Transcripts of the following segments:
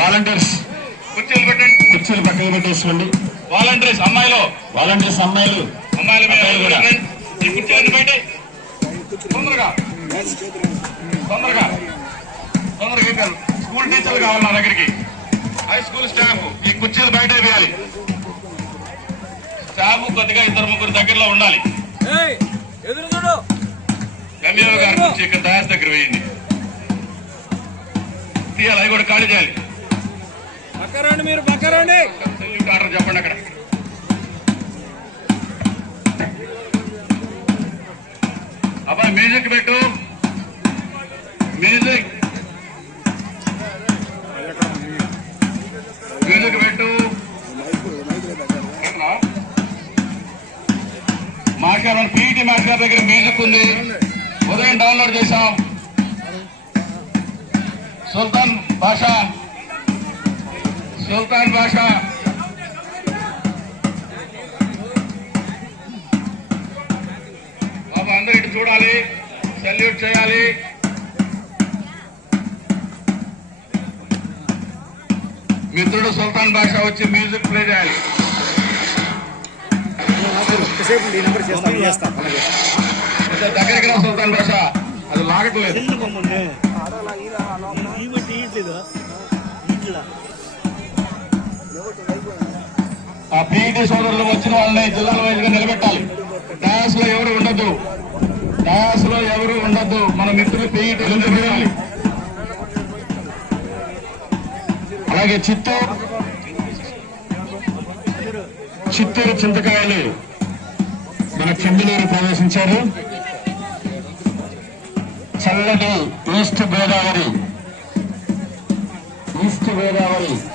Volunteers కుర్చీలు పెట్టండి, కుర్చీలు పక్కన పెట్టేసుకోండి. వాలంటీర్స్ అమ్మాయిలు అమ్మాయిలు కూడా ఈ కుర్చీలను బయట తొందరగా వేయాలి. స్కూల్ టీచర్లు కావాలి నా దగ్గరికి, హై స్కూల్ స్టాఫ్ ఈ కుర్చీలు బయట వేయాలి. స్టాఫ్ కొద్దిగా 2-3 దగ్గరలో ఉండాలి. ఎంఈఓ గారి కుర్చీ ఇక్కడ దయాస్ దగ్గర వేయండి, తీయాలి. అవి కూడా ఖాళీ చేయాలి. మీరు పక్కరండి. సెల్యూట్ ఆర్డర్ చెప్పండి. అక్కడ అబ్బాయి మ్యూజిక్ పెట్టు, మ్యూజిక్ పెట్టు. మాస్టర్ పీఈటీ మాస్టర్ దగ్గర మ్యూజిక్ ఉంది, ఉదయం డౌన్లోడ్ చేశాం. సుల్తాన్ బాషా బాబు అందరూ ఇటు చూడాలి, సెల్యూట్ చేయాలి. మిత్రుడు సుల్తాన్ బాషా వచ్చి మ్యూజిక్ ప్లే చేయాలి. దగ్గరికి రా సుల్తాన్ బాషా, అది లాగట్లేదు. ఆ పీఈటీ సోదరులు వచ్చిన వాళ్ళని జిల్లాల వైజ్గా నిలబెట్టాలి. డయాస్ లో ఎవరు ఉండద్దు. మన మిత్రులు పీఈటీలు నిలబెట్టాలి. అలాగే చిత్తూరు చింతకాయలు మన చెంబిలూరు ప్రవేశించారు. చల్లటి ఈస్ట్ గోదావరి,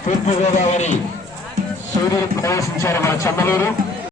తూర్పు గోదావరి సూర్యుడు ప్రవేశించారు మన చెంబలూరు.